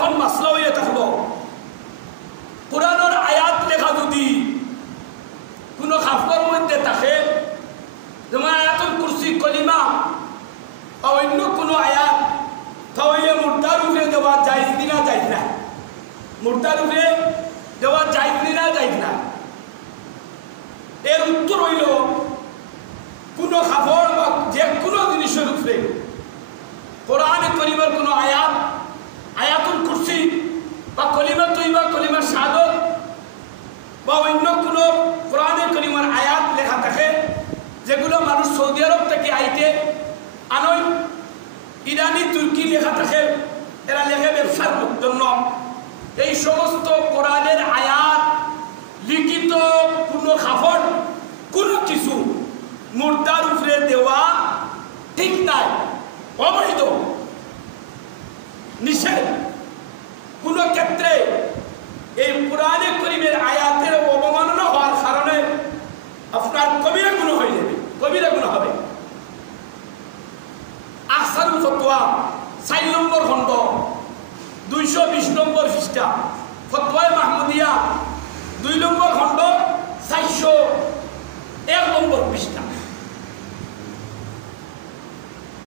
এখন মাসলা হয়ে থাকলো কোরআনের আয়াত লেখা যদি কোনো খাফর মধ্যে থাকে, যেমন আয়াতুল কুরসি, কলিমা বা অন্য কোনো আয়াত, তাহলে মুর্দার উপরে দেওয়া জায়েজ দিনা জায়েজ না? মুর্দার উপরে দেওয়া জায়েজ দিনা জায়েজ না? এর উত্তর হইল কোনো খাফর বা যে কোনো জিনিসের উপরে কোরআনে করিমের কোনো আয়াত, আয়াতুল কুরসি বা কলিমা তৈবা, কলিমার শাহাদাত বা অন্য কোনো কোরআনে করিমের আয়াত লেখা থাকে, যেগুলো মানুষ সৌদি আরব থেকে আইতে আনয়, ইরানি, তুর্কি লেখা থাকে, এরা লেখে ব্যবসার জন্য। এই সমস্ত কোরআনের আয়াত লিখিত কোনো খাফর, কোনো কিছু মুর্দার উপরে দেওয়া ঠিক নাই, অবৈধ, নিষেধ। কোন ক্ষেত্রে এই কোরআনে করিমের আয়াতের অবমাননা হওয়ার কারণে আপনার কবিরা গুনাহ হয়ে যাবে, কবিরা গুনাহ হবে। আহসানুল ফতোয়া 4 নম্বর খণ্ড 220 নম্বর পৃষ্ঠা, ফতোয়ায়ে মাহমুদিয়া